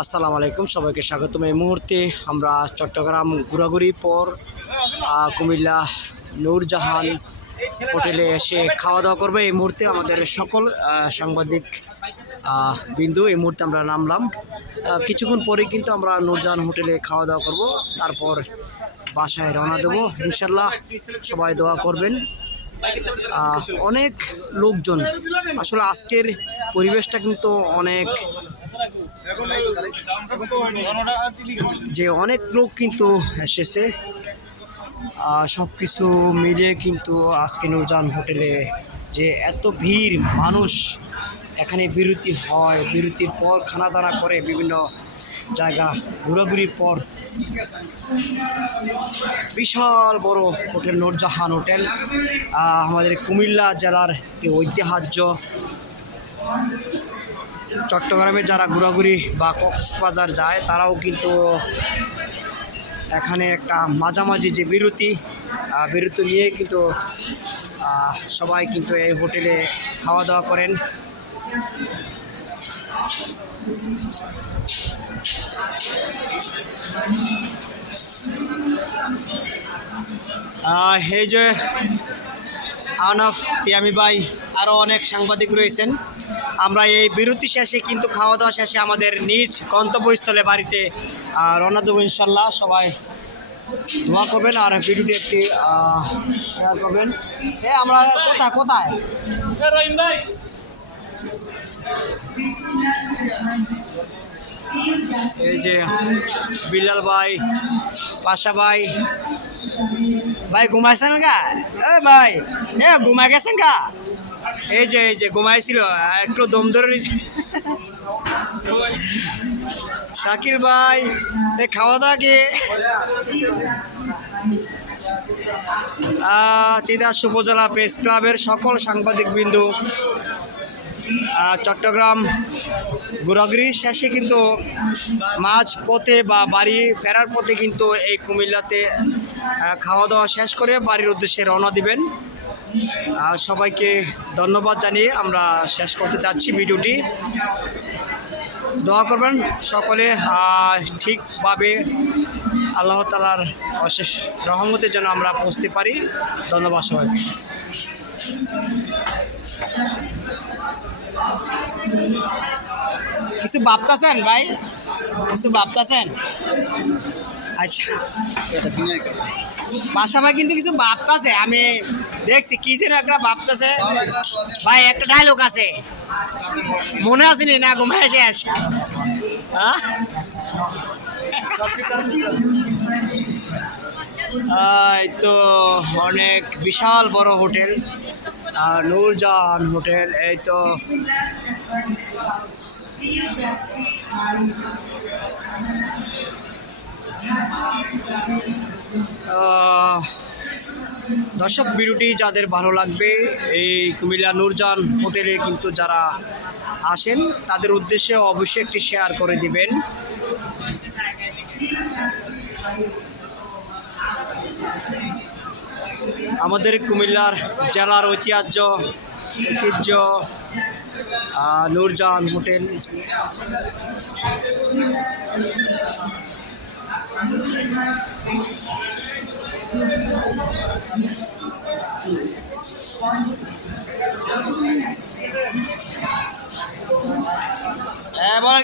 আসসালামু আলাইকুম, সবাইকে স্বাগতম। এই মুহূর্তে আমরা চট্টগ্রাম ঘোরাঘুরি পর কুমিল্লা নূরজাহান হোটেলে এসে খাওয়া দাওয়া করবে। এই মুহূর্তে আমাদের সকল সাংবাদিক বিন্দু, এই মুহূর্তে আমরা নামলাম। কিছুক্ষণ পরে কিন্তু আমরা নূরজাহান হোটেলে খাওয়া দাওয়া করব। তারপর বাসায় রওনা দেবো। ইনশাল্লাহ সবাই দোয়া করবেন। অনেক লোকজন। আসলে আজকের পরিবেশটা কিন্তু অনেক যে অনেক লোক কিন্তু এসেছে। সব কিছু মিলে কিন্তু আজকে নূরজান হোটেলে যে এত ভিড়, মানুষ এখানে বিরতি হয়, বিরতির পর খানা দানা করে বিভিন্ন জায়গা, ঘোরাঘুরির পর বিশাল বড় হোটেল নোরজাহান হোটেল। আমাদের কুমিল্লা জেলার একটি ঐতিহ্য চট্টগ্রামে যারা ঘোরাঘুরি বা কক্সবাজার যায়, তারাও কিন্তু এখানে একটা মাঝামাঝি যে বিরতি বিরতি নিয়ে কিন্তু সবাই কিন্তু এই হোটেলে খাওয়া দাওয়া করেন। এই যে আনফ টিয়ামি ভাই আরও অনেক সাংবাদিক রয়েছেন। আমরা এই বিরতি শেষে কিন্তু খাওয়া দাওয়া শেষে আমাদের নিজ গন্তব্যস্থলে বাড়িতে রওনা দেবো ইনশাল্লাহ সবাই দোয়া করবেন আর ভিডিওটি একটি শেয়ার করবেন। এ, আমরা কোথায়? কোথায়? এই যে বিলাল ভাই, পাশা ভাই। ভাই, ঘুমাইছেন গা? এ ভাই, এ, ঘুমাই গেছেন গা? এই যে এই যে, ঘুমাইছিল, একটু দম ধরে শাকির ভাই, এ খাওয়া দাওয়া কি তিতাস উপজেলা প্রেস ক্লাবের সকল সাংবাদিক বিন্দু। চট্টগ্রাম ঘোরাঘুরি শেষে কিন্তু মাঝ পথে বা বাড়ি ফেরার পথে কিন্তু এই কুমিল্লাতে খাওয়া দাওয়া শেষ করে বাড়ির উদ্দেশ্যে রওনা দিবেন। সবাইকে ধন্যবাদ জানিয়ে আমরা শেষ করতে যাচ্ছি ভিডিওটি। দোয়া করবেন সকলে ঠিকভাবে আল্লাহ তালার অশেষ রহমতের জন্য আমরা পৌঁছতে পারি। ধন্যবাদ সবাইকে। কিছু ভাবতেছেন ভাই? কিছু ভাবতেছেন? আচ্ছা। বাসা ভাই কিন্তু কিছু ভাবতেছে। আমি দেখছি, কি যেন একটা ভাবতেছে। ভাই, একটা ডায়লগ আছে। মনে আসেনি না? ঘুমায় শেষ। হ্যাঁ? তো অনেক বিশাল বড় হোটেল। আর নূরজাহান হোটেল, এই তো। দর্শক বিরুটি যাদের ভালো লাগবে, এই কুমিল্লা নূরজান হোটেলে কিন্তু যারা আসেন, তাদের উদ্দেশ্যে অবশ্যই একটি শেয়ার করে দিবেন। আমাদের কুমিল্লার জেলার ঐতিহ্য ঐতিহ্য আহ, নূরজাহান হোটেল।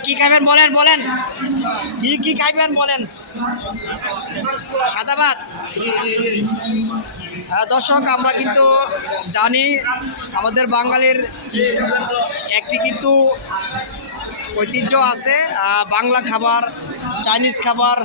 কি খাইবেন? বলেন বলেন। কি কি খাইবেন? বলেন। সাদা ভাত হ্যাঁ, দর্শক আমরা কিন্তু জানি আমাদের বাঙালির একটি কিন্তু ঐতিহ্য আছে বাংলা খাবার চাইনিজ খাবার।